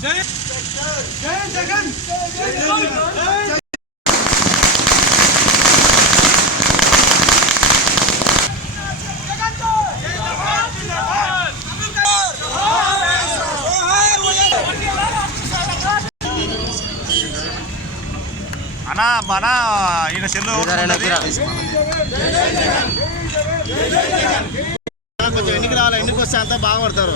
అన్నా మన ఈయన సెల్లు కొంచెం ఎన్నికి రావాలి, ఎన్నికి వస్తే అంతా బాగుపడతారు.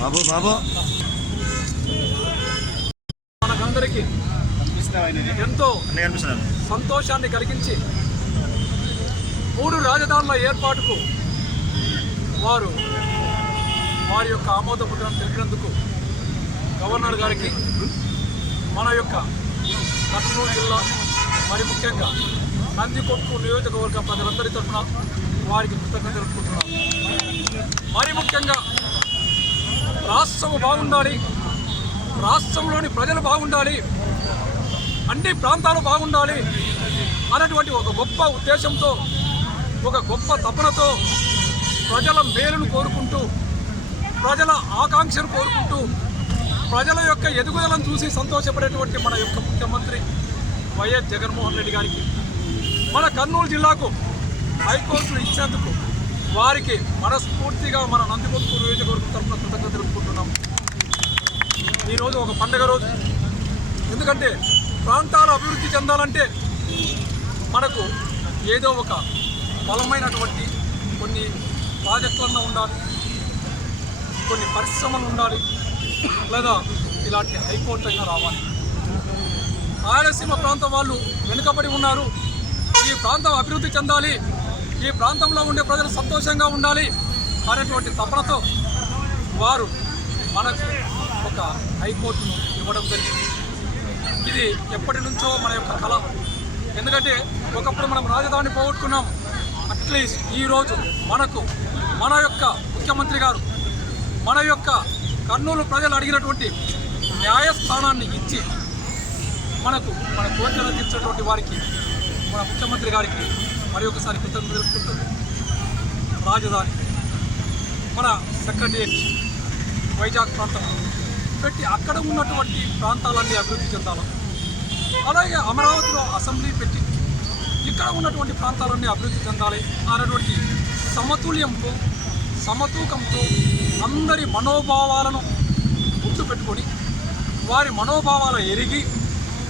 బాబు బాబు మనకందరికీ ఎంతో సంతోషాన్ని కలిగించి 3 రాజధానుల ఏర్పాటుకు వారి యొక్క ఆమోద ముద్రను తెలిపినందుకు గవర్నర్ గారికి మన యొక్క కర్నూలు జిల్లా మరి ముఖ్యంగా నందికొట్టు నియోజకవర్గ ప్రజలందరి తరఫున వారికి కృతజ్ఞతలు తెలుపుకుంటున్నాం. మరి ముఖ్యంగా రాష్ట్రం బాగుండాలి, రాష్ట్రంలోని ప్రజలు బాగుండాలి, అన్ని ప్రాంతాలు బాగుండాలి అన్నటువంటి ఒక గొప్ప ఉద్దేశంతో, ఒక గొప్ప తపనతో ప్రజల మేలును కోరుకుంటూ, ప్రజల ఆకాంక్షను కోరుకుంటూ, ప్రజల యొక్క ఎదుగుదలను చూసి సంతోషపడేటువంటి మన యొక్క ముఖ్యమంత్రి వైఎస్ జగన్మోహన్ రెడ్డి గారికి, మన కర్నూలు జిల్లాకు హైకోర్టును ఇచ్చేందుకు వారికి మనస్ఫూర్తిగా మన నందికొట్టు నియోజకవర్గం తరఫున కృతజ్ఞతలు తెలుపుకుంటున్నాం. ఈరోజు ఒక పండుగ రోజు. ఎందుకంటే ప్రాంతాలు అభివృద్ధి చెందాలంటే మనకు ఏదో ఒక బలమైనటువంటి కొన్ని ప్రాజెక్టులన్నా ఉండాలి, కొన్ని పరిశ్రమలు ఉండాలి, లేదా ఇలాంటి హైకోర్టు అయినా రావాలి. రాయలసీమ ప్రాంతం వాళ్ళు వెనుకబడి ఉన్నారు. ఈ ప్రాంతం అభివృద్ధి చెందాలి, ఈ ప్రాంతంలో ఉండే ప్రజలు సంతోషంగా ఉండాలి అనేటువంటి తపనతో వారు మనకు ఒక హైకోర్టును ఇవ్వడం జరిగింది. ఇది ఎప్పటి నుంచో మన యొక్క కళ. ఎందుకంటే ఒకప్పుడు మనం రాజధాని పోగొట్టుకున్నాం. అట్లీస్ట్ ఈరోజు మనకు మన యొక్క ముఖ్యమంత్రి గారు మన యొక్క కర్నూలు ప్రజలు అడిగినటువంటి న్యాయస్థానాన్ని ఇచ్చి మనకు మన కోరికలు తీర్చేటువంటి వారికి, మన ముఖ్యమంత్రి గారికి మరి ఒకసారి కృతజ్ఞతలు తెలుపుకుంటుంది. రాజధాని మన సెక్రటరియట్ వైజాగ్ ప్రాంతం పెట్టి అక్కడ ఉన్నటువంటి ప్రాంతాలన్నీ అభివృద్ధి చెందాలి. అలాగే అమరావతిలో అసెంబ్లీ పెట్టి ఇక్కడ ఉన్నటువంటి ప్రాంతాలన్నీ అభివృద్ధి చెందాలి అనేటువంటి సమతుల్యంతో, సమతూకంతో అందరి మనోభావాలను గుర్తుపెట్టుకొని వారి మనోభావాలు ఎరిగి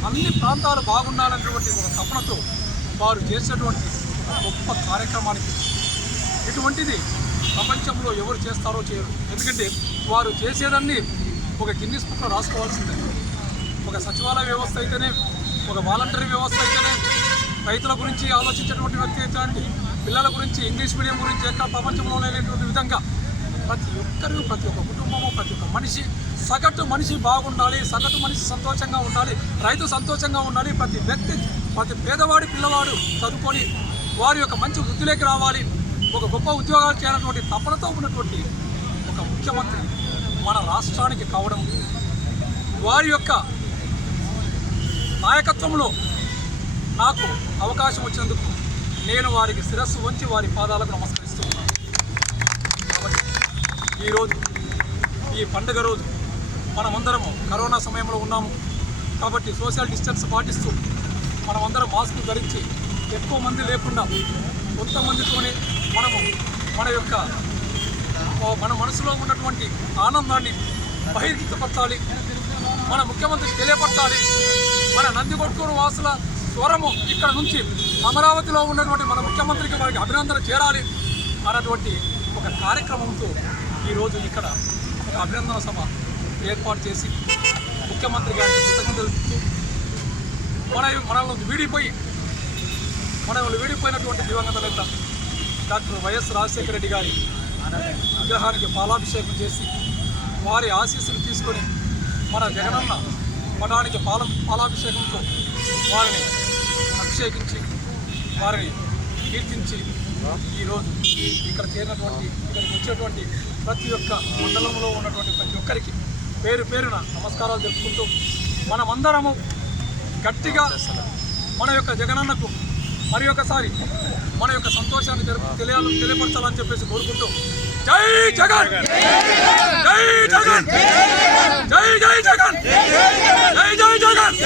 అన్ని ప్రాంతాలు బాగుండాలనేటువంటి ఒక తపనతో వారు చేసేటువంటి గొప్ప కార్యక్రమానికి ఇటువంటిది ప్రపంచంలో ఎవరు చేస్తారో చేయరు. ఎందుకంటే వారు చేసేదాన్ని ఒక గిన్నిస్ బుక్లో రాసుకోవాల్సిందే. ఒక సచివాలయ వ్యవస్థ అయితేనే, ఒక వాలంటరీ వ్యవస్థ అయితేనే, రైతుల గురించి ఆలోచించేటువంటి వ్యక్తి అయితే, పిల్లల గురించి, ఇంగ్లీష్ మీడియం గురించి ఎక్కడ ప్రపంచంలో లేనటువంటి విధంగా ప్రతి ఒక్కరు, ప్రతి ఒక్క కుటుంబము, ప్రతి ఒక్క మనిషి, సగటు మనిషి బాగుండాలి, సగటు మనిషి సంతోషంగా ఉండాలి, రైతు సంతోషంగా ఉండాలి, ప్రతి వ్యక్తి, ప్రతి పేదవాడి పిల్లవాడు చదువుకొని వారి యొక్క మంచి వృద్ధిలోకి రావాలి, ఒక గొప్ప ఉద్యోగాలు చేయాలన్నటువంటి తపనతో ఉన్నటువంటి ఒక ముఖ్యమంత్రి మన రాష్ట్రానికి కావడం, వారి యొక్క నాయకత్వంలో నాకు అవకాశం వచ్చినందుకు నేను వారికి శిరస్సు వంచి వారి పాదాలకు నమస్కరిస్తూ ఉన్నాను. కాబట్టి ఈరోజు ఈ పండుగ రోజు మనమందరము కరోనా సమయంలో ఉన్నాము కాబట్టి సోషల్ డిస్టెన్స్ పాటిస్తూ మనమందరం మాస్కులు ధరించి ఎక్కువ మంది లేకుండా కొంతమందితోనే మనము మన మనసులో ఉన్నటువంటి ఆనందాన్ని బహిర్గతపరచాలి, మన ముఖ్యమంత్రికి తెలియపరచాలి. మన నందికొట్కూరు వాసుల స్వరము ఇక్కడ నుంచి అమరావతిలో ఉన్నటువంటి మన ముఖ్యమంత్రికి వారికి అభినందన చేరాలి అన్నటువంటి ఒక కార్యక్రమంతో ఈరోజు ఇక్కడ ఒక అభినందన సభ ఏర్పాటు చేసి ముఖ్యమంత్రి గారికి కృతజ్ఞతలు తెలుపుతూ మనల్ని వీడిపోయినటువంటి దివంగత నేత డాక్టర్ వైఎస్ రాజశేఖర రెడ్డి గారి విగ్రహానికి పాలాభిషేకం చేసి వారి ఆశీస్సులు తీసుకొని మన జగనన్న పటానికి పాలాభిషేకంతో వారిని అభిషేకించి వారిని కీర్తించి ఈరోజు ఇక్కడికి వచ్చినటువంటి ప్రతి ఒక్క మండలంలో ఉన్నటువంటి ప్రతి ఒక్కరికి పేరు పేరున నమస్కారాలు తెలుపుకుంటూ మనమందరము గట్టిగా మన యొక్క జగనన్నకు మరి ఒకసారి మన యొక్క సంతోషాన్ని తెలియపరచాలని చెప్పేసి కోరుకుంటూ జై జగన్, జై జగన్, జై జై జగన్, జై జై జగన్.